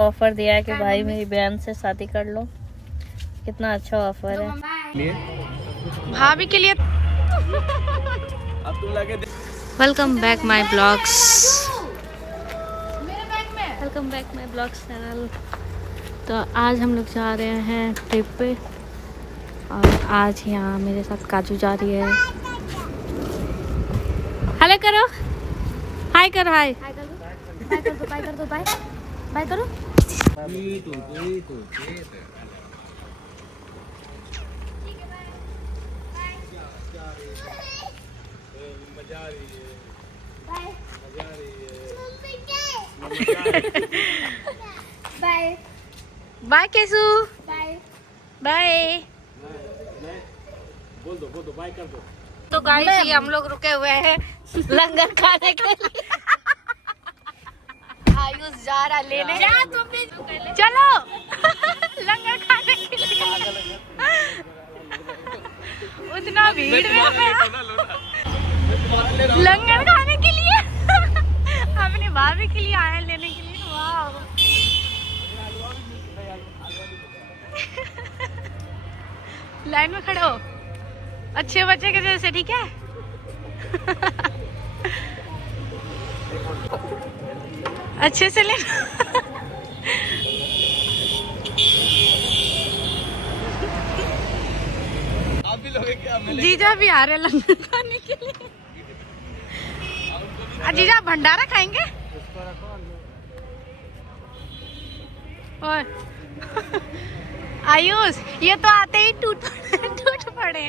Offer दिया है कि भाई मेरी बहन से शादी कर लो। कितना अच्छा ऑफर है भाभी के लिए। Welcome back my blogs, welcome back my blogs channel. तो आज हम लोग जा रहे हैं ट्रिप पे और आज यहाँ मेरे साथ काजू जा रही है। हेलो करो, हाय करो, हाय बाय कर दो, बाय कर दो, बाय बाय करो। Bye bye Kesu, bye bye. बोल दो बाय कर दो। तो गाइस हम लोग रुके हुए हैं लंगर खाने के लिए। आयुष जा रहा लेने, जा तुम भी चलो लंगर खाने के लिए। उतना भीड़ में लंगर खाने के लिए अपनी भाभी के लिए आए लेने के लिए। वाह लाइन में खड़े हो अच्छे बच्चे के जैसे, ठीक है। अच्छे से लेना। आप भी लोगे क्या? जीजा भी आ रहे लंगर खाने के लिए। जीजा भंडारा खाएंगे। और आयुष ये तो आते ही टूट पड़े।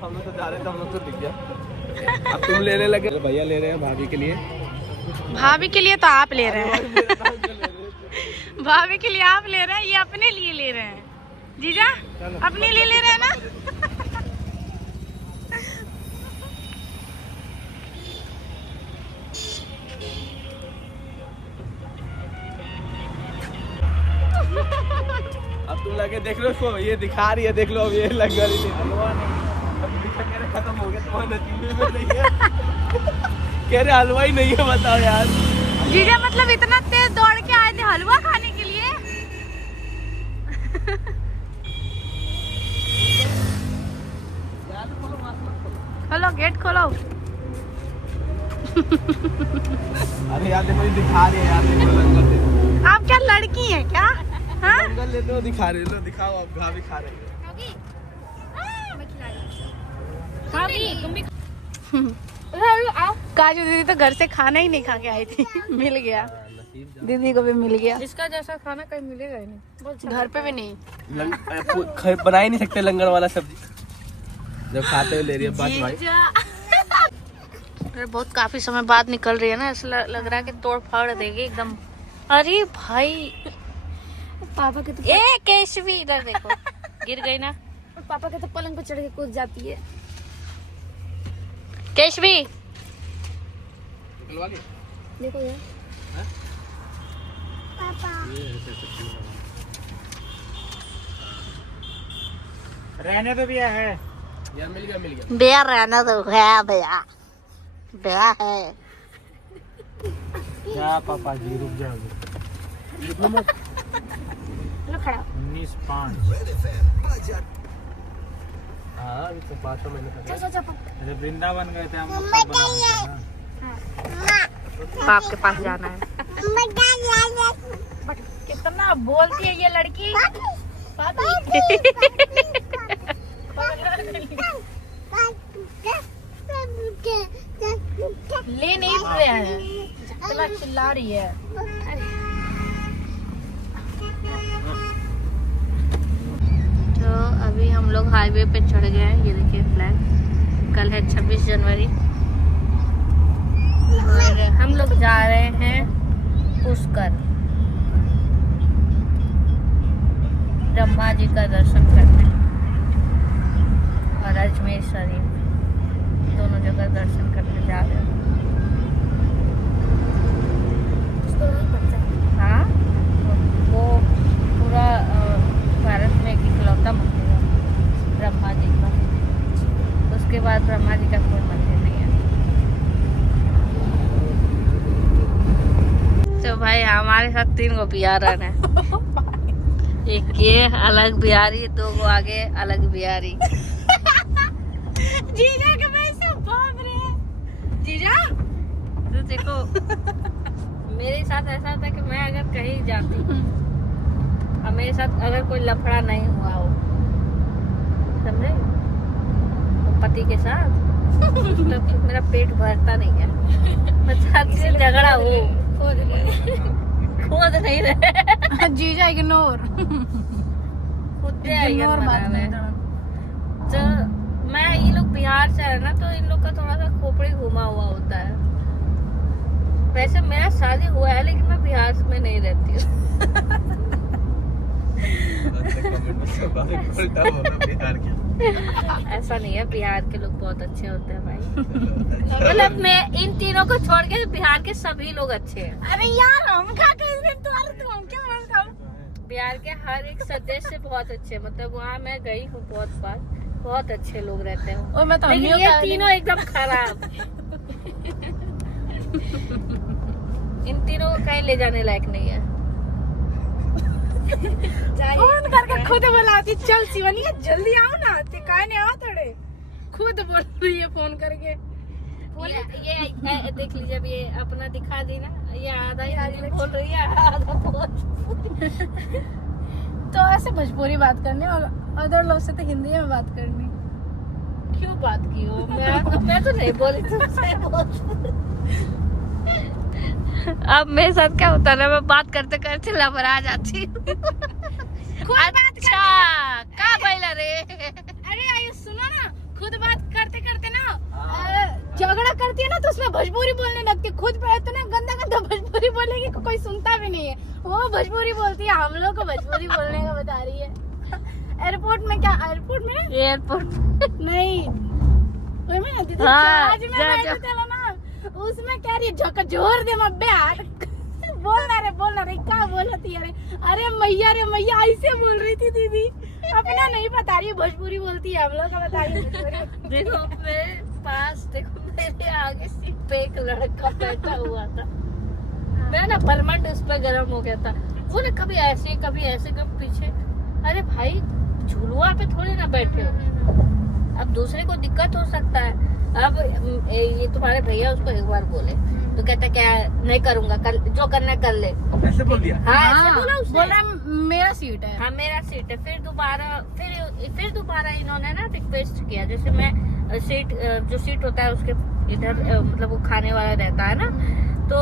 हम लोग तो जा रहे थे, हम लोग तो दिख गया। अब तुम लेने लगे। भैया ले रहे हैं भाभी के लिए। भाभी के लिए तो आप ले रहे हैं। भाभी के लिए आप ले रहे हैं, ये अपने लिए ले रहे हैं। जीजा अपने लिए ले रहे हैं ना। अब तुम लगे देख लो उसको, ये दिखा रही है, देख लो अब ये लग गई। खत्म हो गया तुम्हारे नतीजे में नहीं है। कह रहे हलवा ही नहीं है, बताओ यार। जीजा मतलब इतना तेज दौड़ के आए थे हलवा खाने के लिए। खोलो गेट खोलो। अरे यार देखो ये दिखा रही है यार, देखो लंगर दे। आप क्या लड़की हैं क्या? हाँ? लंगर ले लो, दिखा रहे लो, दिखाओ आप। भाभी खा रही है। तुम भी काजू दीदी तो घर से खाना ही नहीं खा के आई थी। मिल गया दीदी को भी मिल गया। इसका जैसा खाना कहीं मिलेगा ही नहीं, घर पे भी नहीं। बना ही नहीं सकते लंगर वाला सब्जी। जब खाते हुए ले रही है बात भाई। अरे बहुत काफी समय बाद निकल रही है ना, ऐसा लग रहा है कि तोड़ फाड़ देगी एकदम। अरे भाई पापा के तो ए केशवी इधर देखो, गिर गई ना। पापा के तो पलंग पे चढ़ के कूद जाती है। केशवी देखो यार रहने तो भी है यार। मिल गया भैया रहना तो है भैया, भैया है। क्या पापा जी रुक जाओगे? खड़ा 19-5। हाँ अभी तो 5 महीने तक। अरे वृंदावन गए थे हम लोग। बाप के पास जाना है। कितना बोलती है ये लड़की। ले नहीं रहे हैं, इतना चिल्ला रही है। तो अभी हम लोग हाईवे पे चढ़ गए हैं। ये देखिए फ्लैग। कल है 26 जनवरी और हम लोग जा रहे हैं पुष्कर, ब्रह्मा जी का दर्शन करने और अजमेर शरीफ, दोनों जगह दर्शन करने जा रहे हैं। हाँ वो पूरा भारत में एक इकलौता मंदिर है ब्रह्मा जी का। उसके बाद ब्रह्मा जी का कोई मंदिर नहीं है। तो तो भाई हमारे साथ 3 गो बिहारन है। एक ये अलग बिहारी, 2 गो आगे अलग बिहारी। जीजा के वैसे बाप रे। जीजा तो देखो मेरे साथ ऐसा होता है कि मैं अगर कहीं जाती हूँ और मेरे साथ अगर कोई लफड़ा नहीं हुआ हो, समझे, तो पति के साथ, तो मेरा पेट भरता नहीं है। मतलब से झगड़ा हो, खोद नहीं रहे। जीजा इग्नोर खुद तो मैं, ये लोग बिहार से है ना, तो इन लोग का थोड़ा सा खोपड़ी घुमा हुआ होता है। वैसे मेरा शादी हुआ है लेकिन मैं बिहार में नहीं रहती हूँ। ऐसा नहीं है, बिहार के लोग बहुत अच्छे होते हैं भाई। मतलब मैं इन तीनों को छोड़ के बिहार के सभी लोग अच्छे हैं। अरे यार हम क्या तुम क्या बोलता हूँ। बिहार के हर एक सदस्य बहुत अच्छे, मतलब वहाँ मैं गई हूँ बहुत बार, बहुत अच्छे लोग रहते हैं। मैं तो लेकिन ये तीनों एकदम खराब। इन तीनों को कहीं ले जाने लायक नहीं है। फोन करके खुद बुलाती, चल शिवनिया जल्दी आओ ना, ते काहे नहीं आओ थोड़े, खुद बोल रही है फोन करके। ये देख लीजिए, अब ये अपना दिखा दी ना, ये आधा ही बोल रही है, आधा तो ऐसे भोजपुरी बात करनी और अदर लोग से तो हिंदी में बात करनी। क्यों बात की हो? मैं तो नहीं बोली तुमसे। अब मेरे साथ क्या होता है ना, मैं बात करते करते लबरा जाती हूँ। अच्छा क्या बोला रे? अरे आयुष सुनो ना, खुद बात करते करते ना झगड़ा करती है ना, तो उसमें भोजपुरी बोलने लगती है। खुद पे इतना गंदा गंदा भोजपुरी बोलेगी कि कोई सुनता भी नहीं है। वो भोजपुरी बोलती है, हम लोग को भोजपुरी बोलने का बता रही है। एयरपोर्ट में क्या, एयरपोर्ट में नहीं में दीदी आज मैं बैठे थे ना, उसमें कह रही है जोर दे मब्बे यार। बोलना रे क्या बोलती है? अरे मैया रे मैया ऐसे बोल रही थी दीदी, अपना नहीं बता रही, भोजपुरी बोलती है, हम लोग का बता रही है। देखो मेरे पास, देखो मेरे आगे सीट पे एक लड़का बैठा हुआ था। मैं ना परमानेंट उस पर गर्म हो गया था। वो ना कभी ऐसे कभी पीछे। अरे भाई झूलुआ पे थोड़ी ना बैठे हो, अब दूसरे को दिक्कत हो सकता है। अब ये तुम्हारे भैया उसको एक बार बोले तो कहता क्या नहीं करूंगा, कर जो करना कर ले, ऐसे बोल दिया। हाँ ऐसे बोला उसने। बोला मेरा सीट है। हाँ मेरा सीट है। फिर दोबारा इन्होंने ना रिक्वेस्ट किया, जैसे मैं सीट, जो सीट होता है उसके इधर, मतलब वो खाने वाला रहता है ना, तो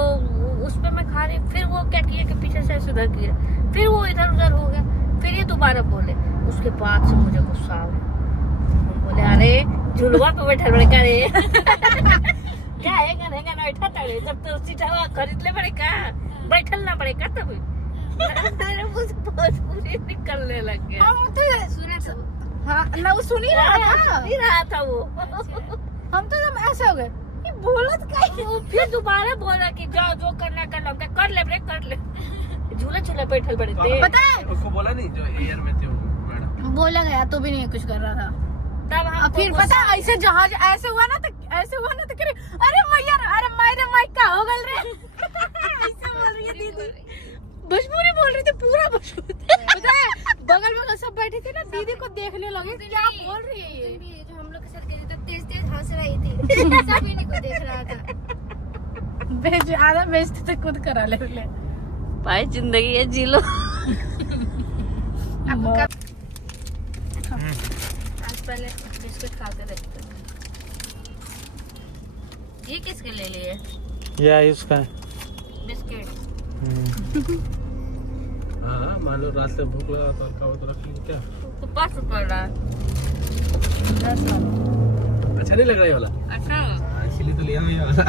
उस पे मैं खा रही, फिर वो क्या किया कि पीछे से ऐसे उधर किया, फिर वो इधर उधर हो गया, फिर ये दोबारा बोले। उसके बाद से मुझे गुस्सा आ गया। बोले अरे झुलवा पे बैठा बड़का रे। क्या है गनेगा बैठा तड़े, जब तो सीट हवा खरीद ले पड़ेगा, बैठल ना पड़ेगा तब। मेरे मुंह से भोजपुरी निकलने लग गया। हम तो सुना था। हाँ ना, वो सुन ही रहा था वो। हम तो एकदम ऐसे हो गए, ये बोलत काहे? वो फिर दोबारा बोला कि जाओ जो करना कर लो, कर ले ब्रेक कर ले। झूला बैठल बड़े थे। पता है उसको बोला नहीं जो एयर में थे मैडम, बोला गया तो भी नहीं कुछ कर रहा था। तब हम फिर पता है ऐसे जहाज ऐसे हुआ ना तो करे अरे मैया, अरे मायरे माइक का हो गल रे। ऐसे बोल रही है दीदी, भोजपुरी बोल रही थी पूरा भोजपुरी। पता है बगल सब बैठे थे ना, दीदी को देखने लगे क्या बोल रही है ये। जो हम लोग के साथ गए थे तेज हंस रही थी, सभी ने को देख रहा था। आधा बेइज्जती तो खुद करा ले भाई, जिंदगी है जी लो। आज पहले बिस्कुट खा के देखते हैं। ये किसके ले लिए? ये आयुष का है बिस्किट। हाँ मान लो रात से भूख लगा तो हल्का तो रख लीजिए। क्या तो 5 रुपए रहा है। अच्छा नहीं लग रहा है वाला? अच्छा इसीलिए तो लिया मैं वाला।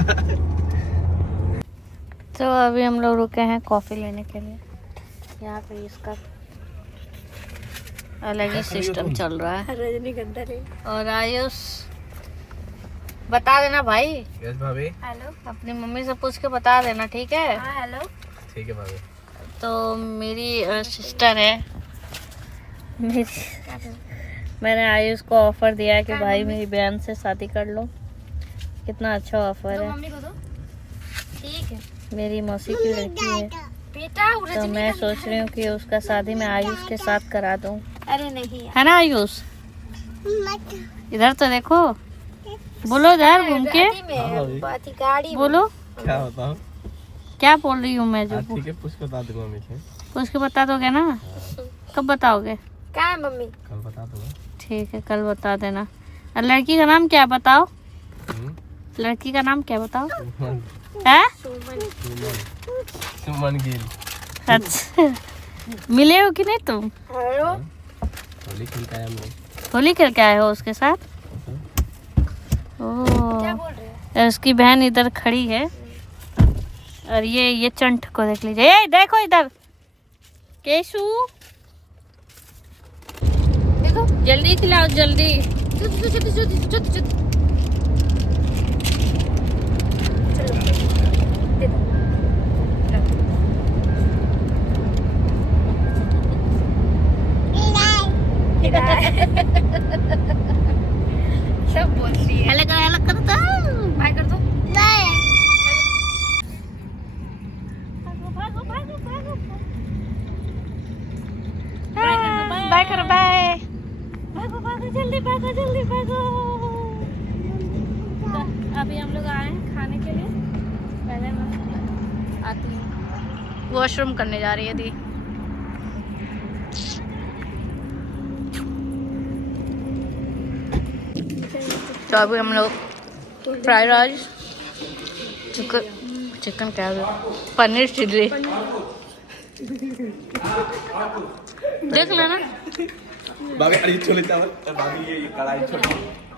तो अभी हम लोग रुके हैं कॉफी लेने के लिए। यहाँ पे इसका अलग ही सिस्टम चल रहा है। रजनीगंधा ले। और आयुष बता देना भाई। यस भाभी। हेलो, अपनी मम्मी से पूछ के बता देना, ठीक है? हाँ हेलो। ठीक है भाभी। तो मेरी सिस्टर है, मैंने आयुष को ऑफर दिया है कि भाई मेरी बहन से शादी कर लो। कितना अच्छा ऑफर है। मम्मी को दो। ठीक है। मेरी मौसी की लड़की है, बेटा तो मैं सोच रही हूँ कि उसका शादी मैं आयुष के साथ करा दूँ, अरे नहीं है ना आयुष? इधर तो देखो, बोलो इधर घूम के, गाड़ी बोलो क्या बताओ? क्या बोल रही हूँ मैं जो ठीक है, पूछ बता दूंगा मैं। पूछ के बता दोगे ना? कब बताओगे? क्या है मम्मी? कल बता दूंगा। ठीक है, कल बता देना। और लड़की का नाम क्या बताओ? हम्म? लड़की का नाम क्या बताओ? सुमन। है? सुमन गिल। अच्छा, मिले हो कि नहीं तुम? होली खेल के आया मैं। होली खेल के आए हो उसके साथ? क्या ओह, बोल रहे हैं? उसकी बहन इधर खड़ी है और ये चंट को देख लीजिए। ए, देखो इधर केशु, देखो जल्दी खिलाओ जल्दी। सब बोल रही है। हेलो कर दो, बाय कर दो। बाय करो, बाय। भागो भागो जल्दी भागो, जल्दी भागो। तो अभी हम लोग आए हैं खाने के लिए। पहले मैं आती हूँ, वॉशरूम करने जा रही है दी। तो अभी हम लोग फ्राइड राइस, चिकन क्या है, पनीर चिल्ली देख लेना। बाबी कढ़ाई छोले चावल। बाबी ये कढ़ाई छोटा।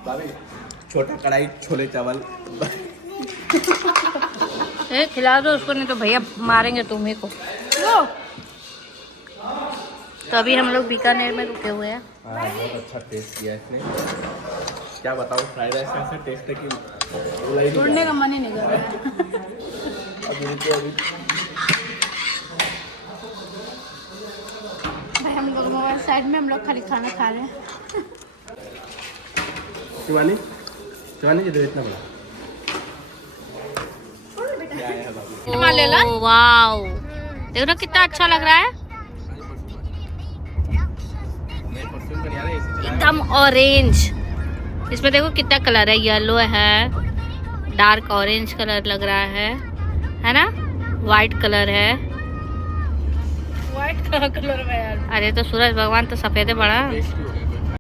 बाबी छोटा कढ़ाई छोले चावल। ए, खिला दो उसको, नहीं तो भैया मारेंगे तुम्ही को। तो अभी हम लोग बीकानेर में रुके हुए हैं। बहुत अच्छा टेस्ट किया इसने। क्या बताऊँ, फ्राइड राइस का ऐसा टेस्ट है कि छोड़ने का मन ही नहीं कर रहा है। अभी भाई हम लोग मोबाइल साइड में, हम लोग खाली खाना खा रहे हैं। शिवानी, शिवानी जी दो इतना बड़ा। ओह, वाओ, देखो ना कितना अच्छा लग रहा है, एकदम ऑरेंज। इसमें देखो कितना कलर है, येलो है, डार्क ऑरेंज कलर लग रहा है ना, वाइट कलर है। व्हाइट कलर में यार। अरे तो सूरज भगवान तो सफेद है बड़ा। टेस्टी